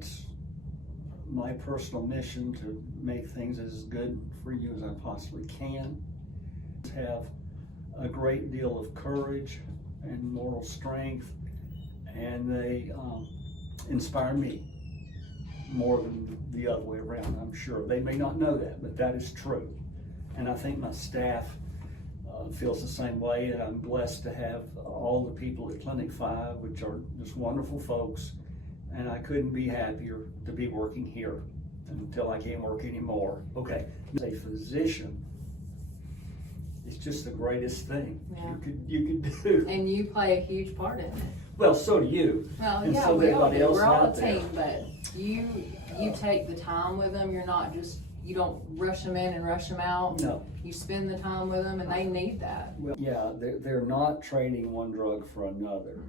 it's my personal mission to make things as good for you as I possibly can. Have a great deal of courage and moral strength, and they inspire me more than the other way around, I'm sure. They may not know that, but that is true. And I think my staff feels the same way, and I'm blessed to have all the people at Clinic 5, which are just wonderful folks, and I couldn't be happier to be working here until I can't work anymore. Okay, as a physician, it's just the greatest thing you could do. And you play a huge part in it. Well, so do you. Well, and yeah, so we all do. We're all a there. team, but you take the time with them. You're not just, you don't rush them in and rush them out. No. You spend the time with them, and they need that. Well, yeah, they're not trading one drug for another.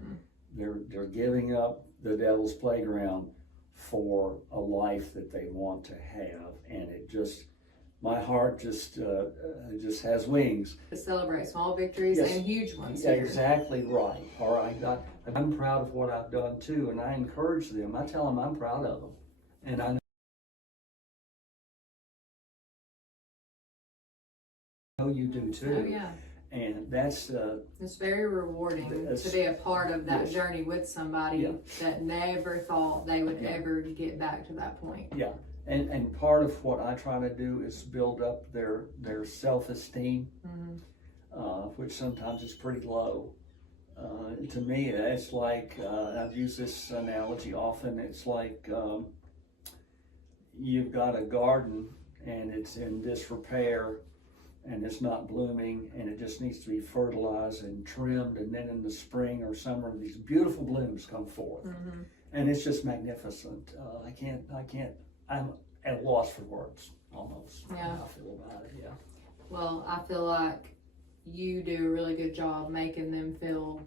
Mm-hmm. They're giving up the devil's playground for a life that they want to have, and it just, my heart just has wings. To celebrate small victories and huge ones. Yeah, exactly right. All right, I'm proud of what I've done too, and I encourage them. I tell them I'm proud of them, and I know you do too. Oh yeah. And that's it's very rewarding to be a part of that journey with somebody that never thought they would ever get back to that point. Yeah. And part of what I try to do is build up their self-esteem, which sometimes is pretty low. To me, it's like, I've used this analogy often, it's like you've got a garden and it's in disrepair and it's not blooming and it just needs to be fertilized and trimmed, and then in the spring or summer these beautiful blooms come forth. And it's just magnificent. I'm at a loss for words, almost. Yeah. How I feel about it, yeah. Well, I feel like you do a really good job making them feel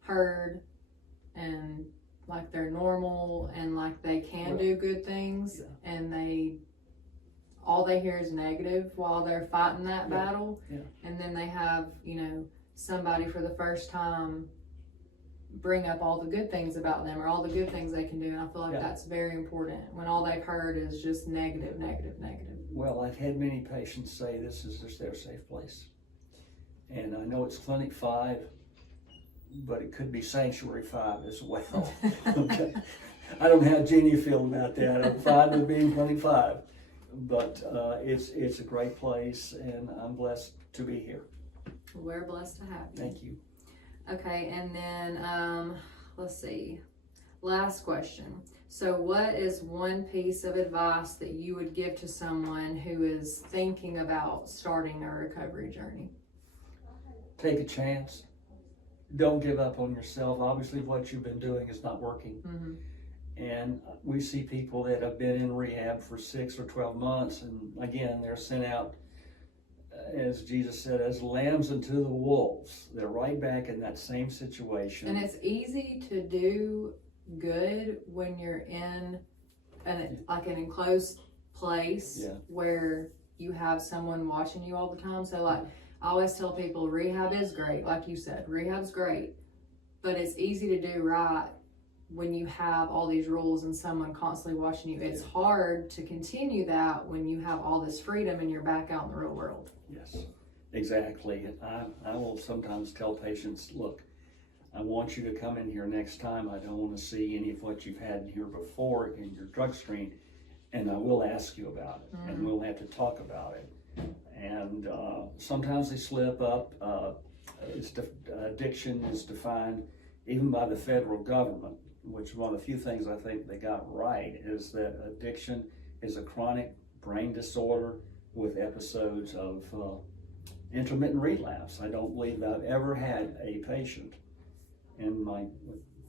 heard and like they're normal and like they can do good things, and all they hear is negative while they're fighting that battle. And then they have, somebody for the first time bring up all the good things about them or all the good things they can do, and I feel like that's very important when all they've heard is just negative. Well, I've had many patients say this is just their safe place, and I know it's Clinic 5, but it could be Sanctuary 5 as well. Okay, I don't know how Jeannie feel about that. I'm fine with being Clinic 5, but it's a great place, and I'm blessed to be here. We're blessed to have you. Thank you. Okay, and then let's see. Last question. So what is one piece of advice that you would give to someone who is thinking about starting a recovery journey? Take a chance. Don't give up on yourself. Obviously what you've been doing is not working. And we see people that have been in rehab for 6 or 12 months, and again, they're sent out, as Jesus said, as lambs into the wolves. They're right back in that same situation. And it's easy to do good when you're in an enclosed place where you have someone watching you all the time. So like, I always tell people rehab is great. Like you said, rehab's great, but it's easy to do right when you have all these rules and someone constantly watching you. It's hard to continue that when you have all this freedom and you're back out in the real world. Yes, exactly. I will sometimes tell patients, look, I want you to come in here next time. I don't want to see any of what you've had here before in your drug screen, and I will ask you about it, and we'll have to talk about it. And sometimes they slip up. Addiction is defined even by the federal government, which is one of the few things I think they got right, is that addiction is a chronic brain disorder with episodes of intermittent relapse. I don't believe I've ever had a patient in my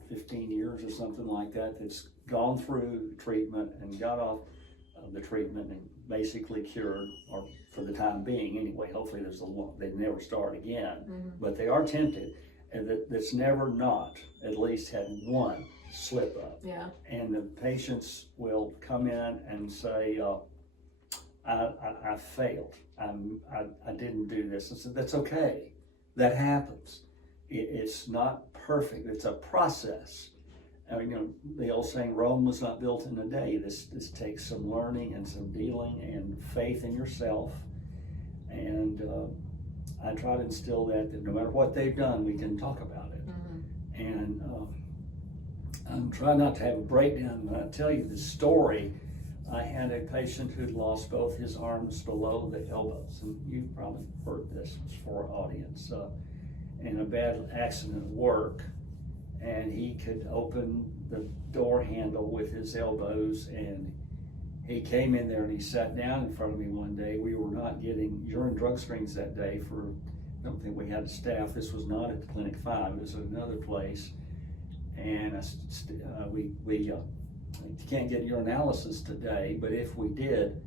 15 years or something like that that's gone through treatment and got off the treatment and basically cured, or for the time being anyway. Hopefully they never start again, but they are tempted, and that's never not at least had one slip up. And the patients will come in and say, I failed. I didn't do this. I said, that's okay. That happens. It's not perfect. It's a process. I mean, you know, the old saying, Rome was not built in a day. This takes some learning and some dealing and faith in yourself. And I try to instill that no matter what they've done, we can talk about it. And I'm trying not to have a breakdown, but I'll tell you the story. I had a patient who'd lost both his arms below the elbows, and you probably heard this, it was for our audience, in a bad accident at work, and he could open the door handle with his elbows, and he came in there and he sat down in front of me one day. We were not getting urine drug screens that day I don't think we had staff. This was not at the Clinic 5, it was at another place. And we can't get urinalysis today, but if we did,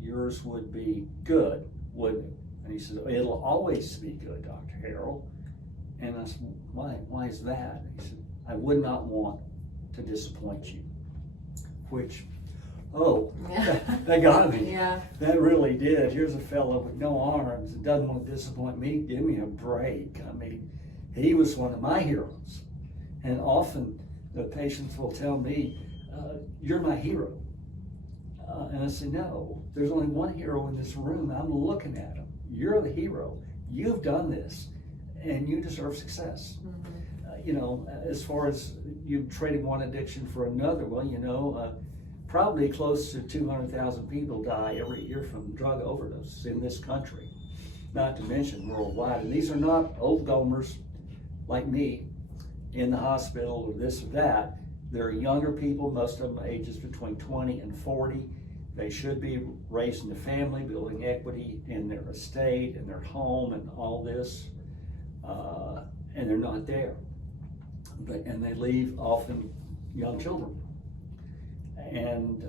yours would be good, wouldn't it? And he said, it'll always be good, Dr. Harrell. And I said, why is that? He said, I would not want to disappoint you. Which, that got me. Yeah. That really did. Here's a fellow with no arms and doesn't want to disappoint me. Give me a break. I mean, he was one of my heroes. And often the patients will tell me, you're my hero. And I say, no, there's only one hero in this room. I'm looking at him. You're the hero. You've done this, and you deserve success. You know, as far as you trading one addiction for another, well, you know, probably close to 200,000 people die every year from drug overdose in this country, not to mention worldwide. And these are not old gomers like me in the hospital or this or that. They're younger people, most of them ages between 20 and 40. They should be raising a family, building equity in their estate and their home and all this, and they're not there. And they leave often young children. And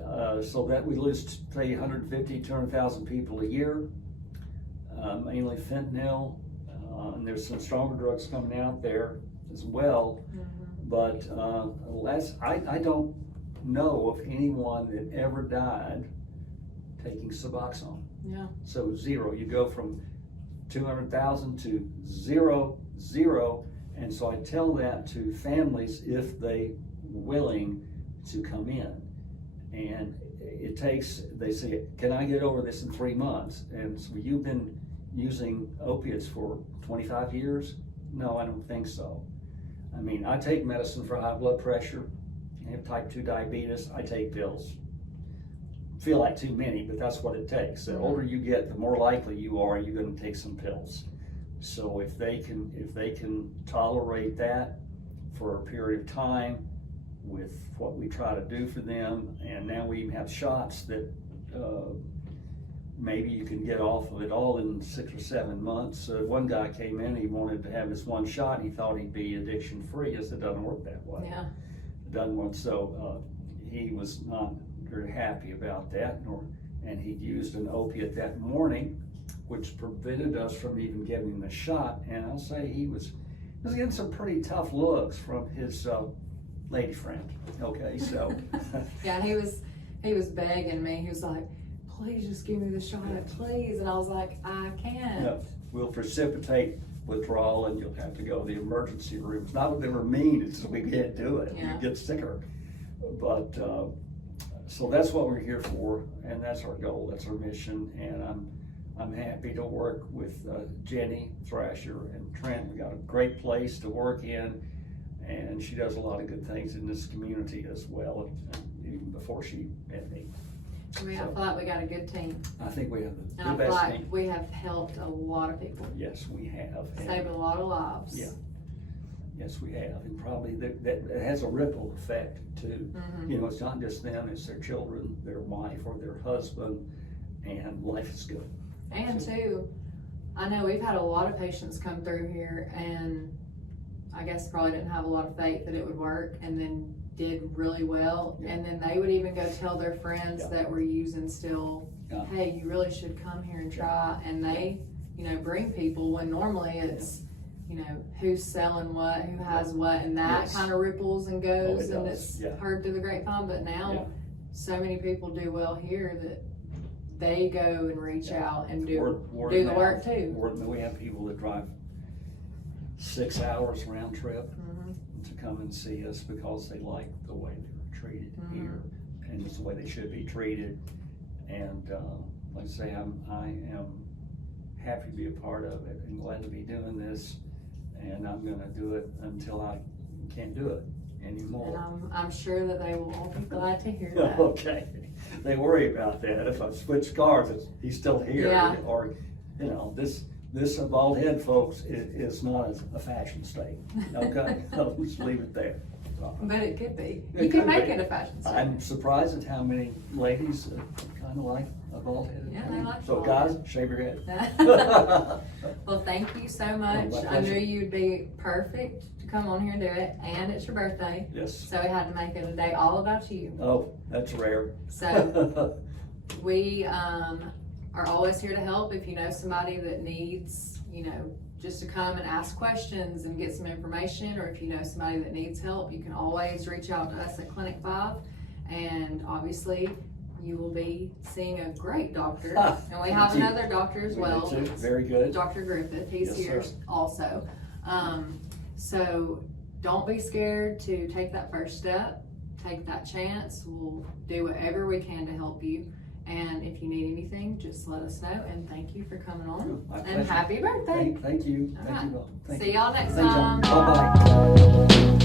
so that we lose, say, 150, 200,000 people a year, mainly fentanyl, and there's some stronger drugs coming out there as well. But I don't know of anyone that ever died taking Suboxone. Yeah. So zero, you go from 200,000 to zero. And so I tell that to families if they were willing to come in. And it takes, they say, can I get over this in 3 months? And so you've been using opiates for 25 years? No, I don't think so. I mean, I take medicine for high blood pressure. I have type 2 diabetes. I take pills. Feel like too many, but that's what it takes. The older you get, the more likely you are you're going to take some pills. So if they can tolerate that for a period of time with what we try to do for them, and now we even have shots that maybe you can get off of it all in 6 or 7 months. One guy came in, he wanted to have his one shot, and he thought he'd be addiction free. It doesn't work that way. Yeah. It doesn't work. So he was not very happy about that, and he'd used an opiate that morning, which prevented us from even giving him a shot. And I'll say he was getting some pretty tough looks from his lady friend. Okay, so Yeah, he was begging me. He was like, please just give me the shot, please. And I was like, I can't. No, we'll precipitate withdrawal, and you'll have to go to the emergency room. It's not that they were mean, it's that we can't do it. Yeah. You get sicker. But so that's what we're here for, and that's our goal, that's our mission. And I'm happy to work with Jenny Thrasher and Trent. We got a great place to work in, and she does a lot of good things in this community as well, even before she met me. I feel like we got a good team. I think we have the I feel best like team. we have helped a lot of people. Yes, we have. Saved a lot of lives. Yeah. Yes, we have, and probably that it has a ripple effect too. You know, it's not just them, it's their children, their wife, or their husband, and life is good. And too, I know we've had a lot of patients come through here, and I guess probably didn't have a lot of faith that it would work, and then did really well. Yeah. And then they would even go tell their friends Yeah. that were using still, Yeah. hey, you really should come here and try. And they, you know, bring people when normally it's, you know, who's selling what, who has what, and that Yes. kind of ripples and goes, it and does. it's Yeah. heard through the grapevine. But now Yeah. so many people do well here that they go and reach out and do Word the mouth. work too. We have people that drive 6 hours round trip. to come and see us because they like the way they're treated here, and it's the way they should be treated. And like I say, I am happy to be a part of it and glad to be doing this, and I'm going to do it until I can't do it anymore. And I'm sure that they will all be glad to hear that. Okay, they worry about that. If I switch cars, he's still here. Yeah. Or, you know, this bald head, folks, is not a fashion statement. Okay, I'll just leave it there. But it could be. It You can could make be. it a fashion I'm statement. surprised at how many ladies kind of like a bald head. Yeah, they like So bald guys, head. shave your head. Well, thank you so much. my I pleasure. knew you'd be perfect to come on here and do it, and it's your birthday, Yes. so we had to make it a day all about you. Oh, that's rare. So we are always here to help. If you know somebody that needs, you know, just to come and ask questions and get some information, or if you know somebody that needs help, you can always reach out to us at Clinic 5, and obviously you will be seeing a great doctor. And we have Thank you. another doctor as We well. do too. Very good. Dr. Griffith, he's Yes, here sir. also. So don't be scared to take that first step, take that chance. We'll do whatever we can to help you. And if you need anything, just let us know. And thank you for coming on. My And pleasure. happy birthday. Thank you. All Thank right. you both. Thank See you. y'all next Thanks, y'all. time. Bye-bye.